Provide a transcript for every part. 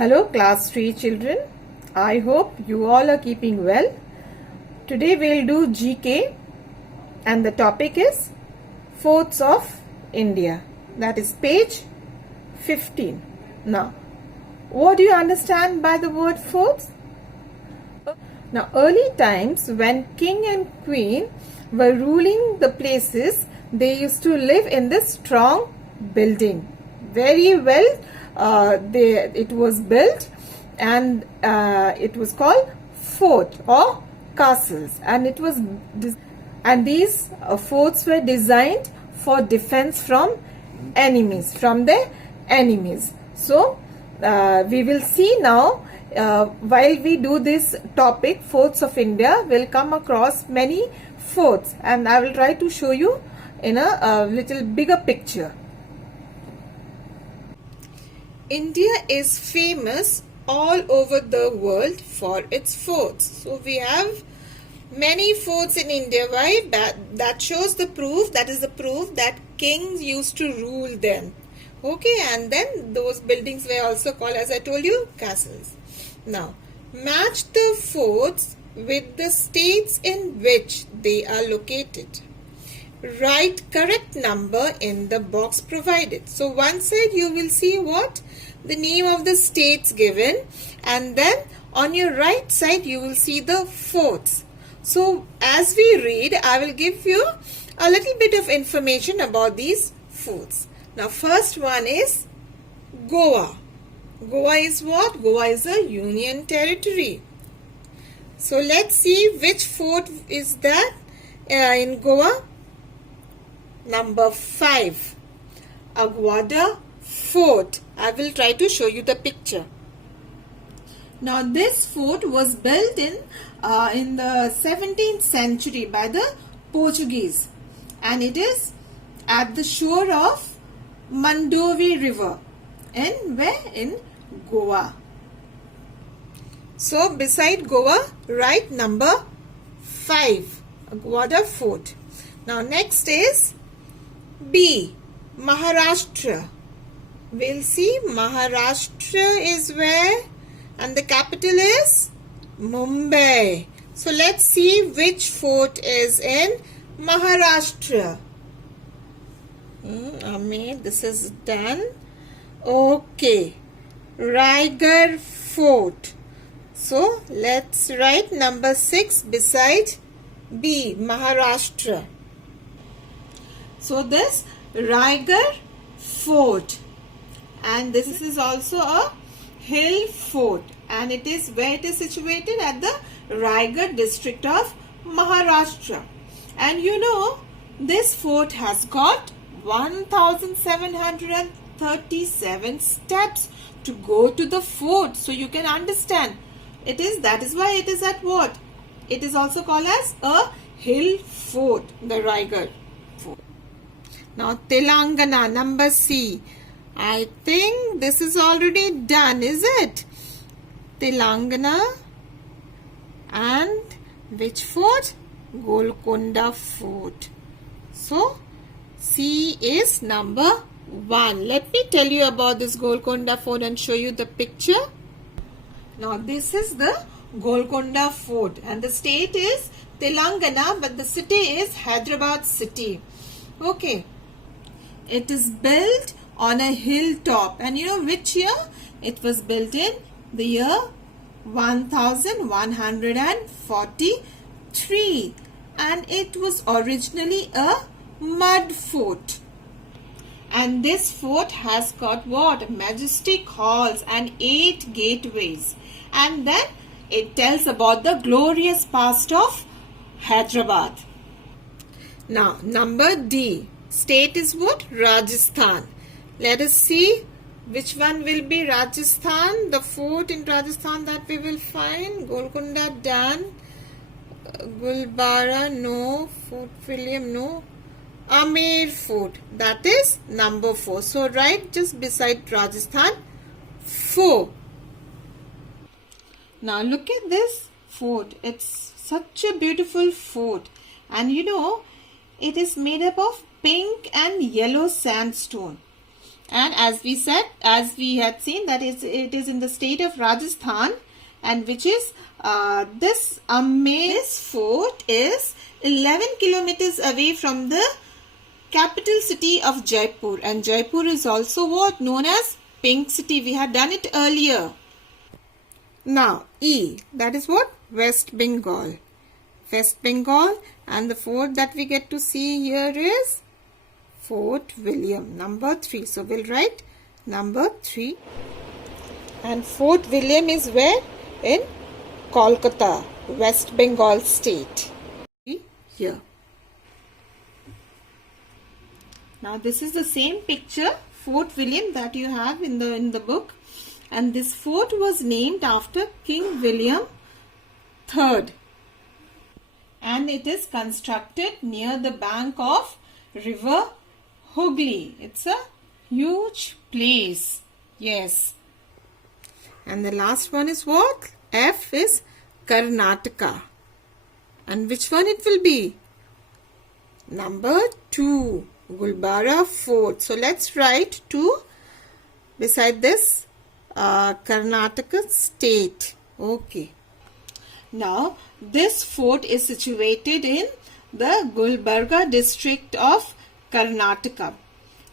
Hello class 3 children. I hope you all are keeping well. Today we'll do GK and the topic is Forts of India. That is page 15. Now, what do you understand by the word forts? Now, early times when king and queen were ruling the places, they used to live in this strong building. Very well, it was built, and it was called fort or castles, and these forts were designed for defense from enemies, from their enemies. So we will see now. While we do this topic, Forts of India, we'll come across many forts, and I will try to show you in a little bigger picture. India is famous all over the world for its forts. So we have many forts in India. Why? That shows the proof, that is the proof that kings used to rule them. Okay, and then those buildings were also called, as I told you, castles. Now, match the forts with the states in which they are located. Write correct number in the box provided. So, one side you will see what? The name of the states given, and then on your right side you will see the forts. So, as we read, I will give you a little bit of information about these forts. Now, first one is Goa. Goa is what? Goa is a union territory. So let's see which fort is that in Goa. Number 5, Aguada Fort. I will try to show you the picture. Now this fort was built in the 17th century by the Portuguese, and it is at the shore of Mandovi River. And where? In Goa. So beside Goa, write number 5, Aguada Fort. Now next is B, Maharashtra. We'll see Maharashtra is where, and the capital is Mumbai. So let's see which fort is in Maharashtra. Amit, this is done. Okay, Raigarh Fort. So let's write number 6 beside B, Maharashtra. So this Raigarh Fort, and this is also a hill fort, and it is where it is situated at the Raigarh district of Maharashtra. And you know, this fort has got 1737 steps to go to the fort. So you can understand, that is why it is at what? It is also called as a hill fort, the Raigarh Fort. Now Telangana, number C. I think this is already done, is it? Telangana, and which fort? Golconda Fort. So C is number 1. Let me tell you about this Golconda Fort and show you the picture. Now this is the Golconda Fort, and the state is Telangana, but the city is Hyderabad city. Okay. It is built on a hilltop, and you know which year? It was built in the year 1143, and it was originally a mud fort. And this fort has got what? Majestic halls and 8 gateways. And then it tells about the glorious past of Hyderabad. Now, number D. State is what? Rajasthan. Let us see which one will be Rajasthan. The fort in Rajasthan that we will find. Golconda done. Gulbara no. Fort William no. Amer Fort. That is number 4. So write just beside Rajasthan 4. Now look at this fort. It's such a beautiful fort. And you know, it is made up of pink and yellow sandstone. And as we had seen, that it is in the state of Rajasthan, and which is this fort is 11 kilometers away from the capital city of Jaipur, and Jaipur is also what known as Pink City. We had done it earlier. Now E, that is what? West Bengal. West Bengal, and the fort that we get to see here is Fort William, number 3. So we'll write number 3. And Fort William is where? In Kolkata, West Bengal state. Here. Now this is the same picture, Fort William, that you have in the book, and this fort was named after King William III, and it is constructed near the bank of River Hooghly. It's a huge place. Yes. And the last one is what? F is Karnataka. And which one it will be? Number 2, Gulbarga Fort. So let's write 2 beside this Karnataka state. Okay. Now this fort is situated in the Gulbarga district of Karnataka.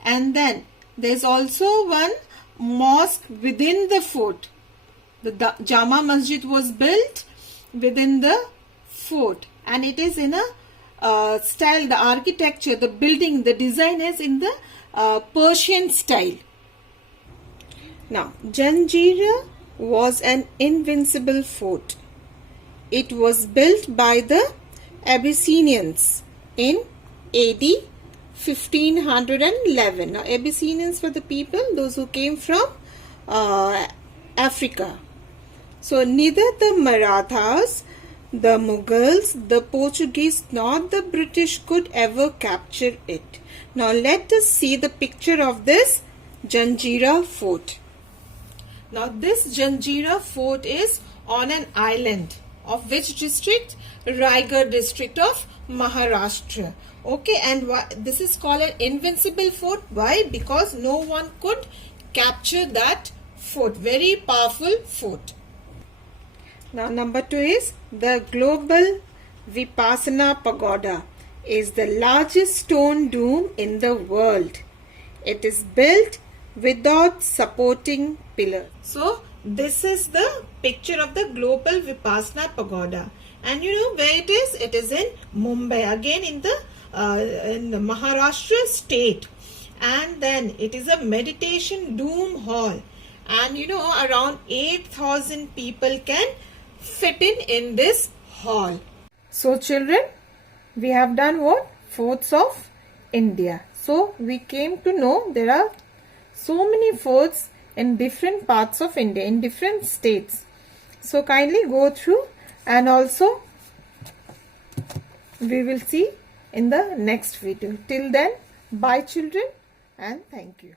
And then there's also one mosque within the fort. The Jama Masjid was built within the fort, and it is in a style, the architecture, the building, the design is in the Persian style. Now, Janjira was an invincible fort. It was built by the Abyssinians in AD 1511. Now, Abyssinians were the people, those who came from Africa. So, neither the Marathas, the Mughals, the Portuguese, nor the British could ever capture it. Now, let us see the picture of this Janjira fort. Now, this Janjira fort is on an island of which district? Raigad district of Maharashtra. Okay, and this is called an invincible fort. Why? Because no one could capture that fort. Very powerful fort. Now, number 2 is the Global Vipassana Pagoda is the largest stone dome in the world. It is built without supporting pillars. So, this is the picture of the Global Vipassana Pagoda. And you know where it is? It is in Mumbai, again in the Maharashtra state. And then it is a meditation dome hall. And you know, around 8,000 people can fit in this hall. So children, we have done what? Forts of India. So we came to know there are so many forts in different parts of India, in different states. So kindly go through, and also we will see in the next video. Till then, bye children, and thank you.